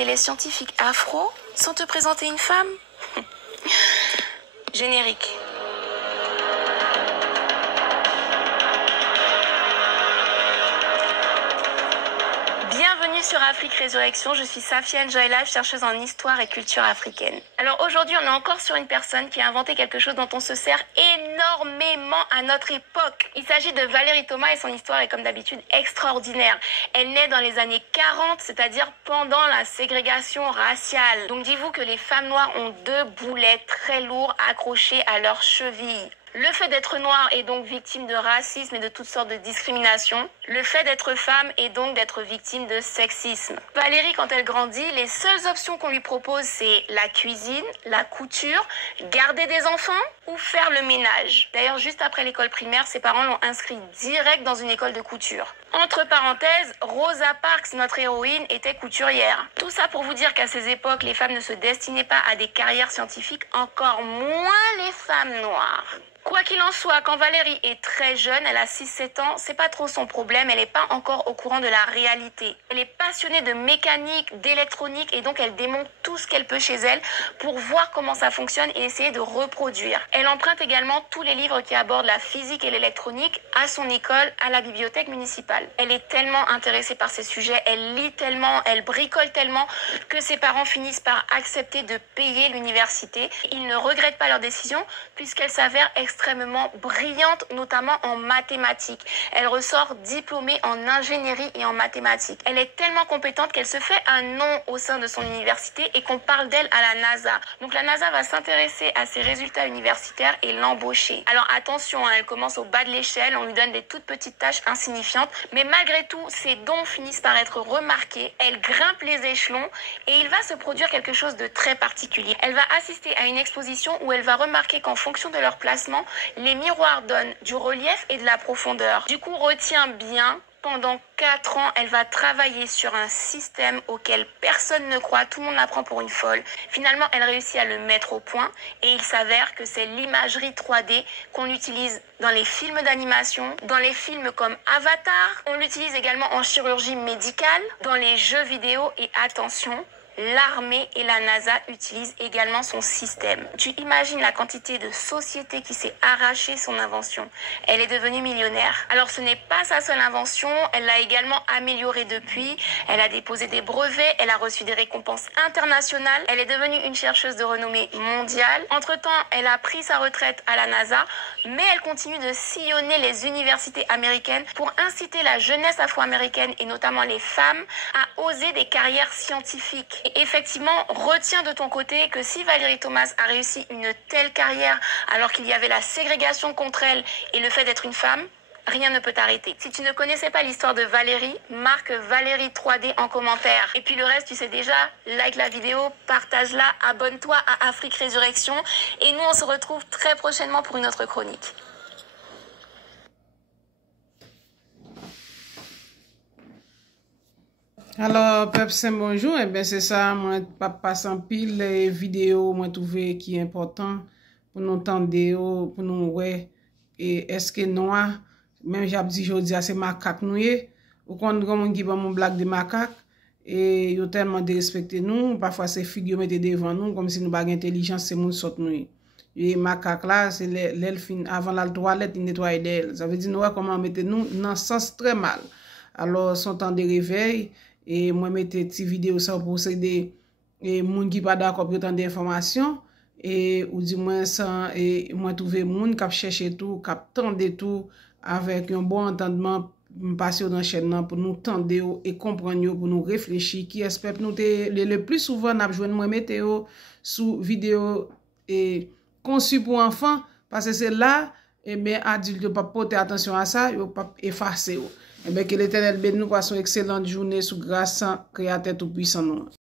Et les scientifiques afro sans te présenter une femme? Générique. Bienvenue sur Afrique Résurrection, je suis Safiane Joylife, chercheuse en histoire et culture africaine. Alors aujourd'hui, on est encore sur une personne qui a inventé quelque chose dont on se sert énormément à notre époque. Il s'agit de Valérie Thomas et son histoire est comme d'habitude extraordinaire. Elle naît dans les années 40, c'est-à-dire pendant la ségrégation raciale. Donc dis-vous que les femmes noires ont deux boulets très lourds accrochés à leurs chevilles. Le fait d'être noire est donc victime de racisme et de toutes sortes de discriminations. Le fait d'être femme est donc d'être victime de sexisme. Valérie, quand elle grandit, les seules options qu'on lui propose, c'est la cuisine, la couture, garder des enfants ou faire le ménage. D'ailleurs, juste après l'école primaire, ses parents l'ont inscrit direct dans une école de couture. Entre parenthèses, Rosa Parks, notre héroïne, était couturière. Tout ça pour vous dire qu'à ces époques, les femmes ne se destinaient pas à des carrières scientifiques, encore moins les femmes noires. Quoi qu'il en soit, quand Valérie est très jeune, elle a 6-7 ans, c'est pas trop son problème, elle n'est pas encore au courant de la réalité. Elle est passionnée de mécanique, d'électronique et donc elle démonte tout ce qu'elle peut chez elle pour voir comment ça fonctionne et essayer de reproduire. Elle emprunte également tous les livres qui abordent la physique et l'électronique à son école, à la bibliothèque municipale. Elle est tellement intéressée par ces sujets, elle lit tellement, elle bricole tellement que ses parents finissent par accepter de payer l'université. Ils ne regrettent pas leur décision puisqu'elle s'avère extrêmement brillante, notamment en mathématiques. Elle ressort diplômée en ingénierie et en mathématiques. Elle est tellement compétente qu'elle se fait un nom au sein de son université et qu'on parle d'elle à la NASA. Donc la NASA va s'intéresser à ses résultats universitaires et l'embaucher. Alors attention, elle commence au bas de l'échelle, on lui donne des toutes petites tâches insignifiantes, mais malgré tout, ses dons finissent par être remarqués. Elle grimpe les échelons et il va se produire quelque chose de très particulier. Elle va assister à une exposition où elle va remarquer qu'en fonction de leur placement, les miroirs donnent du relief et de la profondeur. Du coup, retiens bien, pendant 4 ans, elle va travailler sur un système auquel personne ne croit, tout le monde la prend pour une folle. Finalement, elle réussit à le mettre au point et il s'avère que c'est l'imagerie 3D qu'on utilise dans les films d'animation, dans les films comme Avatar. On l'utilise également en chirurgie médicale, dans les jeux vidéo et attention, l'armée et la NASA utilisent également son système. Tu imagines la quantité de sociétés qui s'est arraché son invention. Elle est devenue millionnaire. Alors ce n'est pas sa seule invention, elle l'a également améliorée depuis. Elle a déposé des brevets, elle a reçu des récompenses internationales. Elle est devenue une chercheuse de renommée mondiale. Entre-temps, elle a pris sa retraite à la NASA, mais elle continue de sillonner les universités américaines pour inciter la jeunesse afro-américaine et notamment les femmes à oser des carrières scientifiques. Et effectivement, retiens de ton côté que si Valérie Thomas a réussi une telle carrière alors qu'il y avait la ségrégation contre elle et le fait d'être une femme, rien ne peut t'arrêter. Si tu ne connaissais pas l'histoire de Valérie, marque Valérie 3D en commentaire. Et puis le reste, tu sais déjà, like la vidéo, partage-la, abonne-toi à Afrique Résurrection. Et nous, on se retrouve très prochainement pour une autre chronique. Alors, peuple, c'est bonjour. Eh bien, c'est ça, moi, pas passer en pile les vidéos, moi, trouvé qui est important pour nous entendre, pour nous, ouais, et est-ce que noir, même j'ai dit, je dis, c'est macaque nous, ou quand on qui va mon blague de macaque, et ils ont tellement de respecter nous, parfois c'est figure mettre devant nous, comme si nous pas intelligence, c'est mon sort nous. Et macaque là, c'est l'elfine, avant la toilette, il nettoie d'elle. Ça veut dire, nous, comment mettre nous dans le sens très mal. Alors, son temps de réveil, et moi mette petite vidéo ça pour aider et moun qui pas d'accord pour tant d'informations et ou du moins sans et moi trouver moun qui chercher tout qui tendre tout avec un bon entendement passer dans chaîne pour nous tendre et comprendre pour nous réfléchir qui espère nous le plus souvent n'a joindre moi météo sous vidéo et conçu pour enfants parce que c'est là et bien adulte pas porter attention à ça yo pas effacer. Eh bien, que l'Éternel bénisse nous, passons une excellente journée sous grâce, Créateur tout-puissant.